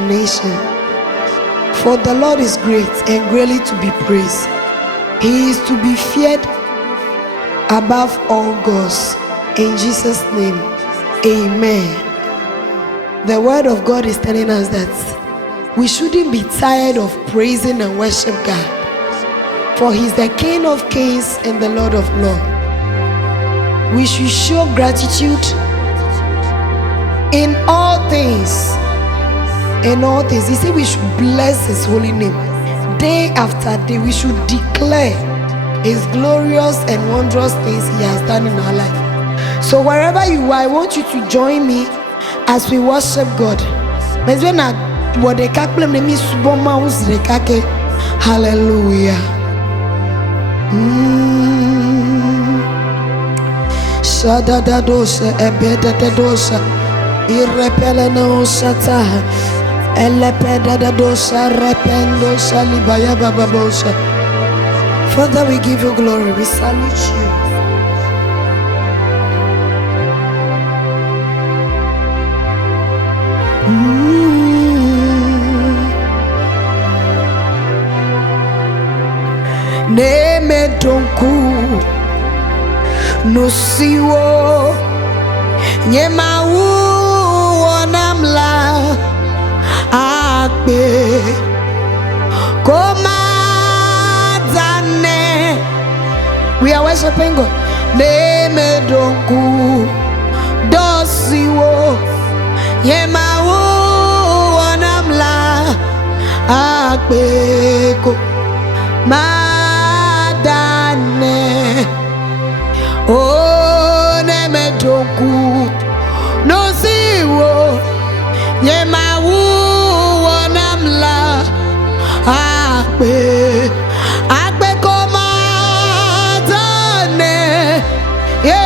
nation. For the Lord is great and greatly to be praised. He is to be feared above all gods. In Jesus' name, amen. The word of God is telling us that we shouldn't be tired of praising and worship God, for He's the King of kings and the Lord of lords. We should show gratitude in all things. In all things, He said we should bless His holy name. Day after day, we should declare His glorious and wondrous things He has done in our life. So wherever you are, I want you to join me as we worship God. Hallelujah. Shadadadosha ebedadadosha irrepelenosha elepedadadosha rependosha libaya bababosha. Father, we give you glory. We salute you. Neme donku no siwo nyema wonamla akbe koma dane. We are worshiping God. Neme donku do siwo nyema wonamla akbe koma. Oh, neme doku no siwo yema wonamla akbe koma dane ye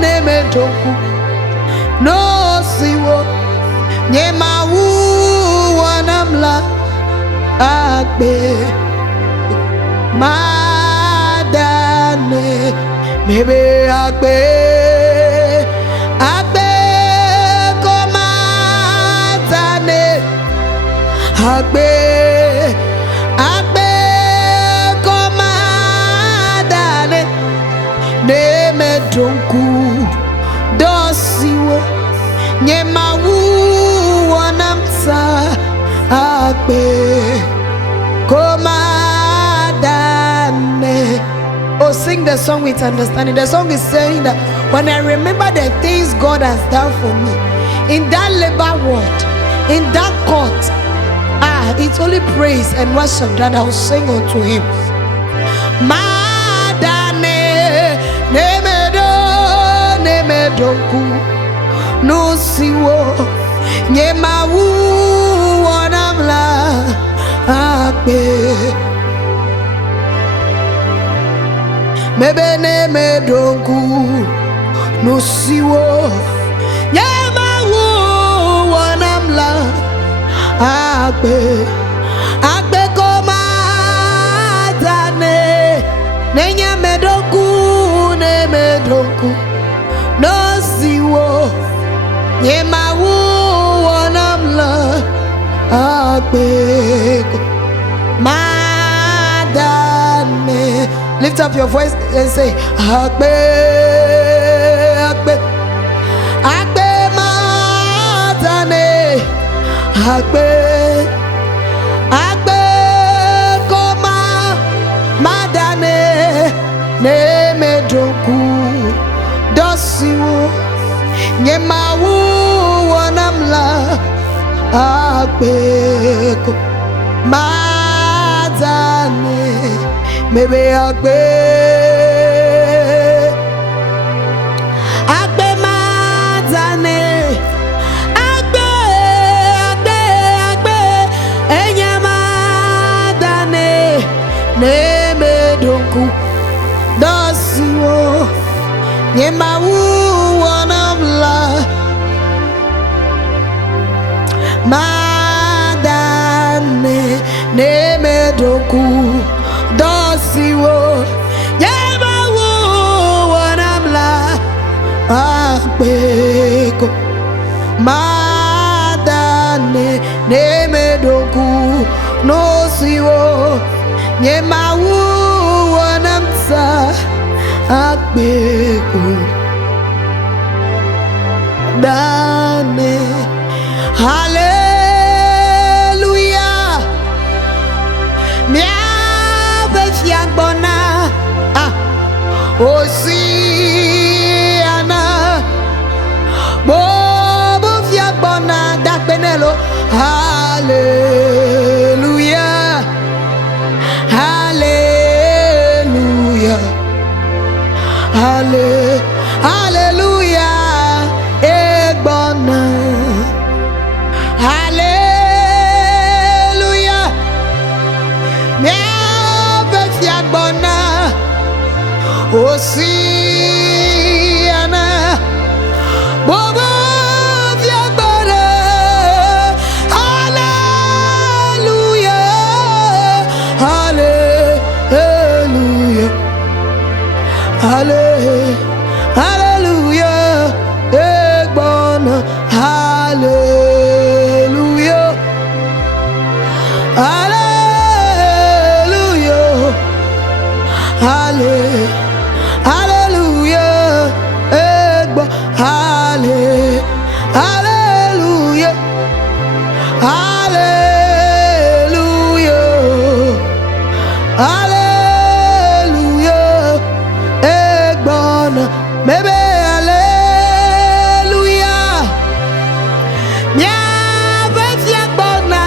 neme doku no siwo yema wonamla akbe madane. Maybe akbe koma dane akbe koma dane neme donku dosiwo nyema wonamsa akbe koma. Oh, sing the song with understanding. The song is saying that when I remember the things God has done for me, in that labor ward, in that court, it's only praise and worship that I'll sing unto Him. Madane neme donku no siwo nyema wonamla akbe. Mebe neme donku no siwo nyema wonamla akbe koma dane neme donku no siwo nyema wonamla akbe madane. Lift up your voice and say, Akbe madane, Akbe koma madane, neme donku dosiwo nyema wonamla akbe madane. Maybe akbe madane akbe enyama dane neme donku dosiwo nyema wonamla madane neme donku dosiwo nyema wonamla akbeko madane neme doku no siwo nyema wu wanamsa akbeku dane hallelujah mia befia bona Osiana Bobo fiabona dakbenelo hallelujah hallelujah hallelujah egbona hallelujah mia fiabona Osiana Bobo Fiabara Hallelujah Hallelujah Hallelujah Egbona Hallelujah Hallelujah Hallelujah Hallelujah, hallelujah, hallelujah, hallelujah, egbona, maybe hallelujah, yeah, but egbona,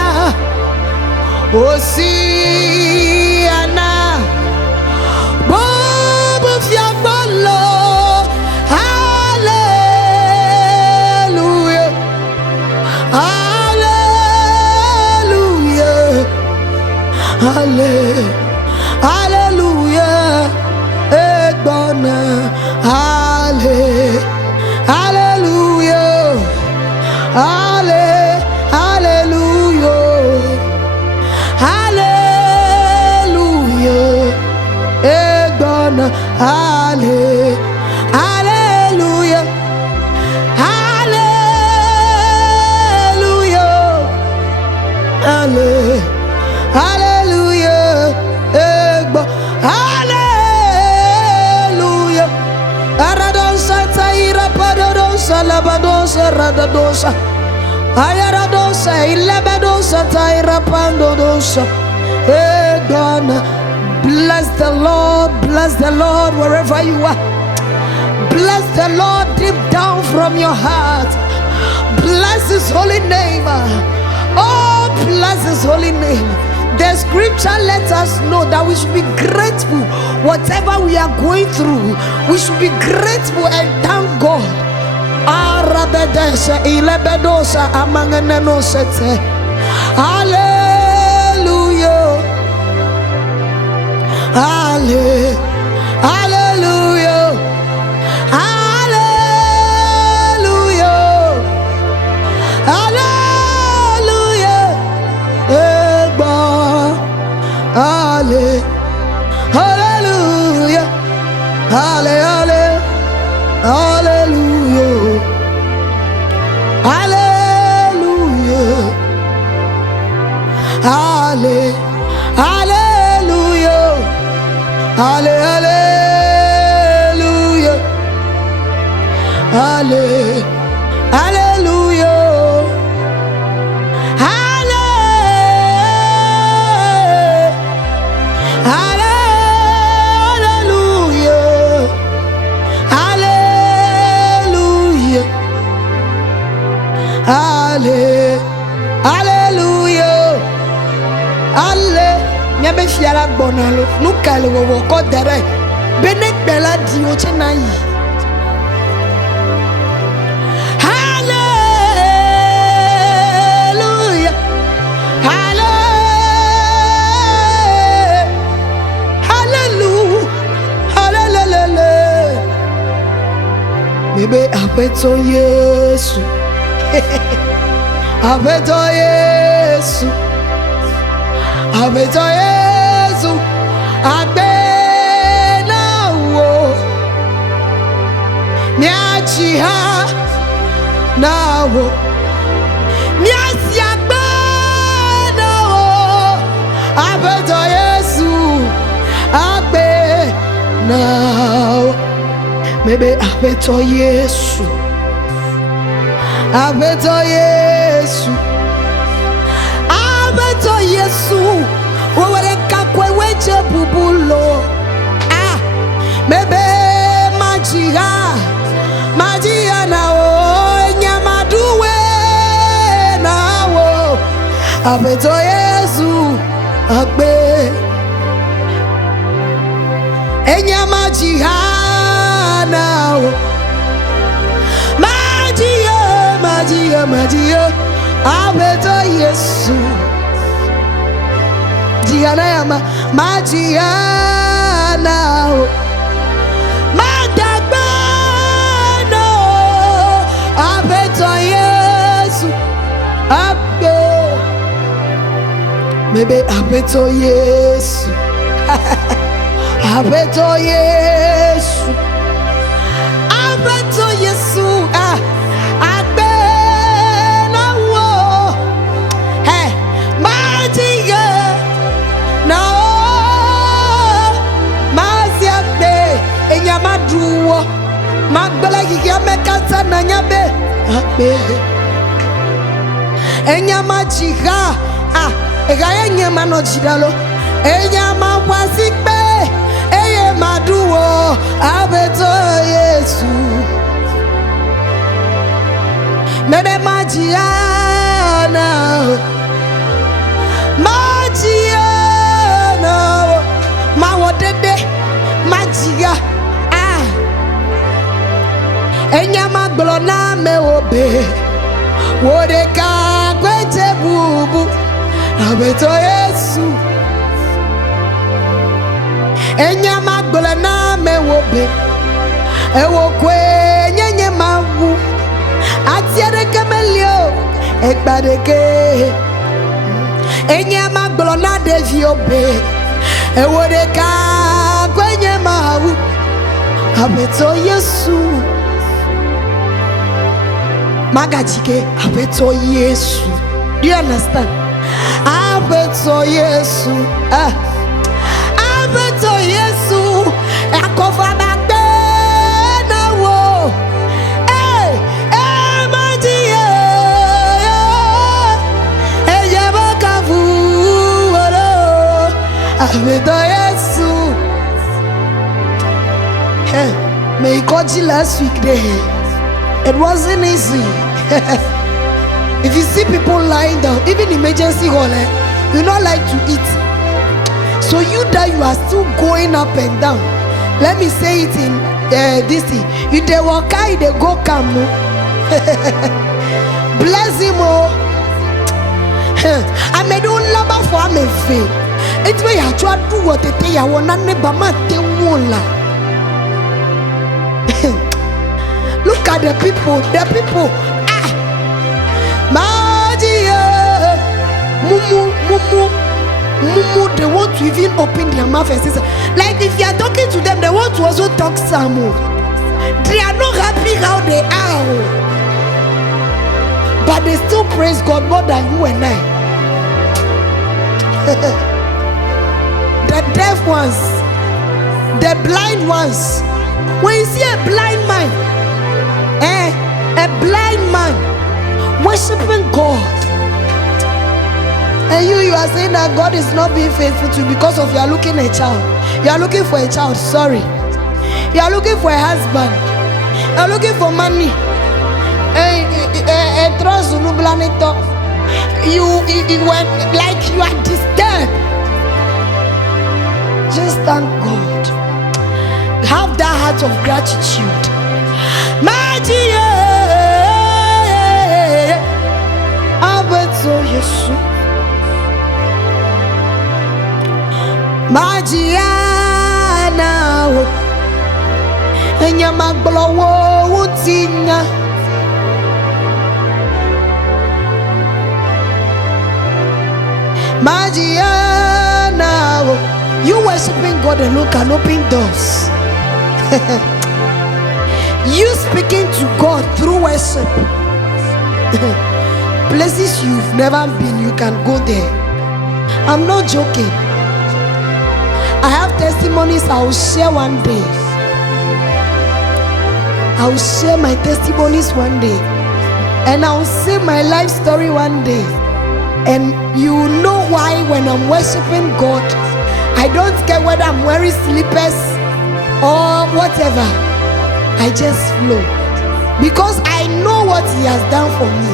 Osiana. Hallelujah, egbona, hallelujah, hallelujah, hallelujah, egbona, hallelujah, hallelujah, hallelujah, egbo, hallelujah. Aradosa taira padosa labadosa radadosa. Ayaradosa ilabadosa taira pandodosa. Egona. Bless the Lord wherever you are. Bless the Lord deep down from your heart. Bless His holy name. Oh, bless His holy name. The scripture lets us know that we should be grateful. Whatever we are going through, we should be grateful and thank God. Hallelujah. Hallelujah. Hallelujah. Hallelujah. Hallelujah. Hallelujah. Hallelujah. Hallelujah. Hallelujah. Hallelujah. Hallelujah. Hallelujah. Nyame fiala bonalo nukale wo ko dere benek bela di o chenayi. Hallelujah. Hallelujah. Hallelujah. Bebe apeto Yesu. Apeto Yesu. Apeto Yesu. Abena wo. Miachi ha na wo. Miasi agbe Maybe abeto Yesu. Abeto Yesu. Abeto Yesu. Wawere kakwe weche bubulo. Ah. Maybe magia. Magia na o. Nyamaduwe na o. Abeto Yesu. Agbe. Enyamagia na o. Magia, magia, abeto Yesu. Diana yama, magia now. Madagba no, abeto Yesu. Abe, maybe abeto Yesu. Abeto Yesu. Abeto Yesu. Ah. Maduo magbala giga mekata na nyabe abe enyama jiga ah egaya enyama no jidalo enyama wasikbe eye maduo abeto Yesu mede magia na mawodede magia enyama glona me obe wodeka kwete bubu abeto Yesu enyama glona me obe ewo kwe nyenye mawu atiere kemelio ekpadeke enyama glona devi obe ewodeka kwenye mawu abeto Yesu Magajike, abeto Yesu. Do you understand? Abeto Yesu. Abeto Yesu. Akorfa na na wo. Magia. Yabakavu. Abeto Yesu. May God last week there. It wasn't easy. If you see people lying down, even emergency hall, you not like to eat. So you that you are still going up and down. Let me say it in this thing. You they walk out, they go come. Bless him, oh. I made un lava for me. It's where you try to do what they tell you. One never mate one la. Look at the people, Magia, Mumu, they want to even open their mouth and say, like if you are talking to them, they want to also talk some more. They are not happy how they are, but they still praise God more than you and I. The deaf ones, the blind ones. When you see a blind man, a blind man worshiping God, and you are saying that God is not being faithful to you because of you are looking a child. You are looking for a child, sorry. You are looking for a husband. You are looking for money. You went like you are disturbed. Just thank God. Have that heart of gratitude. Magia, abeto Yesu. Magia now. Enyama blowo utina. Magia now. You worshiping God alone can open doors. You speaking to God through worship. Places you've never been, you can go there. I'm not joking. I have testimonies I will share one day. I'll share my testimonies one day, and I'll say my life story one day. And you know why when I'm worshiping God, I don't care whether I'm wearing slippers or whatever. I just flow because I know what He has done for me.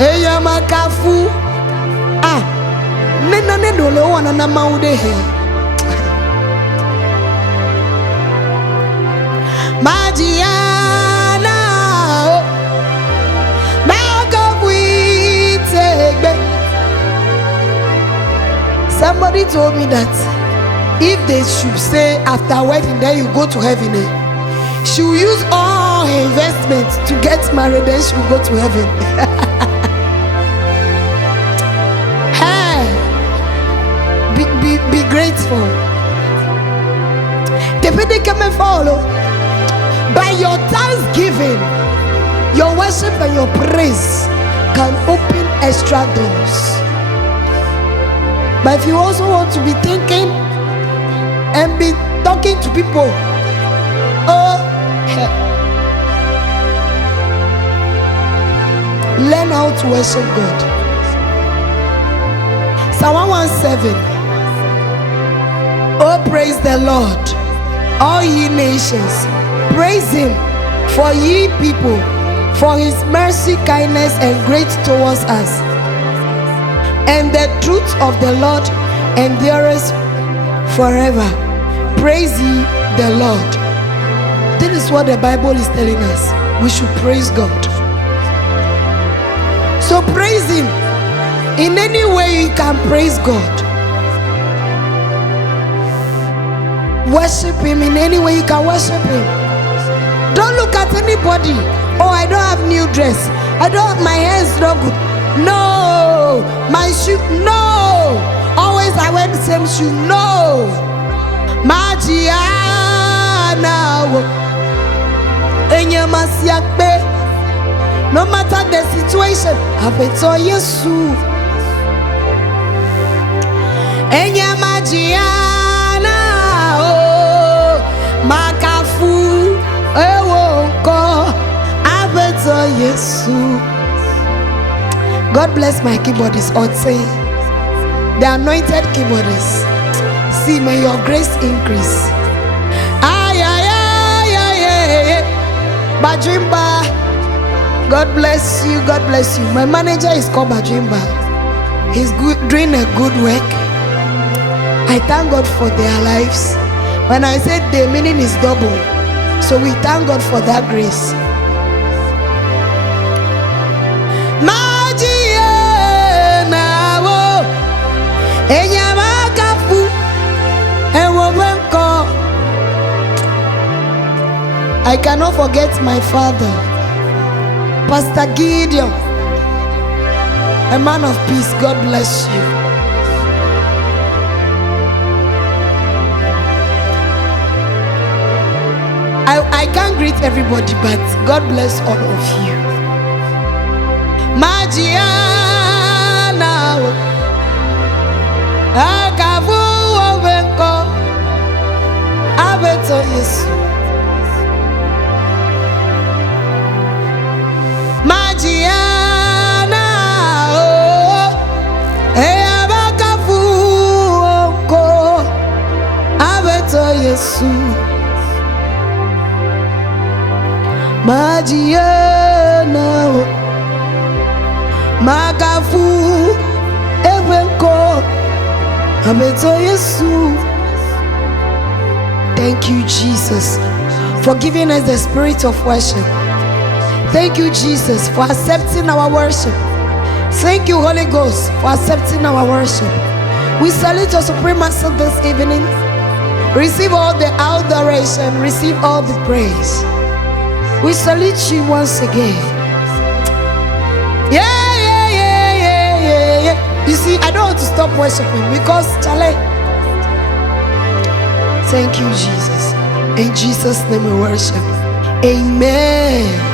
Enyamakafu nena ne dole wana na maude he Majiana Somebody told me that if they should say after wedding then you go to heaven, she will use all her investments to get married, then she will go to heaven. Hey, be grateful. The come and follow. By your thanksgiving, your worship and your praise can open extra doors. But if you also want to be thinking and be talking to people, learn how to worship God. Psalm 117. Oh, praise the Lord, all ye nations. Praise Him, for ye people, for His mercy, kindness, and great towards us. And the truth of the Lord endureth forever. Praise ye the Lord. This is what the Bible is telling us. We should praise God. So praise Him in any way you can. Praise God. Worship Him in any way you can. Worship Him. Don't look at anybody. Oh, I don't have new dress. My hair is not good. No, my shoe. No, always I wear the same shoe. No, Majiana. No matter the situation, Abeto Yesu. Enya Majiana, oh, Makafu, Ewonko, Abeto Yesu. God bless my keyboardist, Otse, the anointed keyboardist. See, may your grace increase. Bajimba, God bless you, God bless you. My manager is called Bajimba. He's doing a good work. I thank God for their lives. When I said the meaning is double, so we thank God for that grace. I cannot forget my father, Pastor Gideon, a man of peace. God bless you. I can't greet everybody, but God bless all of you. Majiana, Agavu Ovenko, Abeto Yesu. Majiana, oh, Abakafu Onko, Abeto Yesu. Majiana, Makafu Evenko, Abeto Yesu. Thank you, Jesus, for giving us the spirit of worship. Thank you, Jesus, for accepting our worship. Thank you, Holy Ghost, for accepting our worship. We salute your supreme master this evening. Receive all the adoration, receive all the praise. We salute you once again. Yeah. You see, I don't want to stop worshiping because, Charlie. Thank you, Jesus. In Jesus' name we worship. Amen.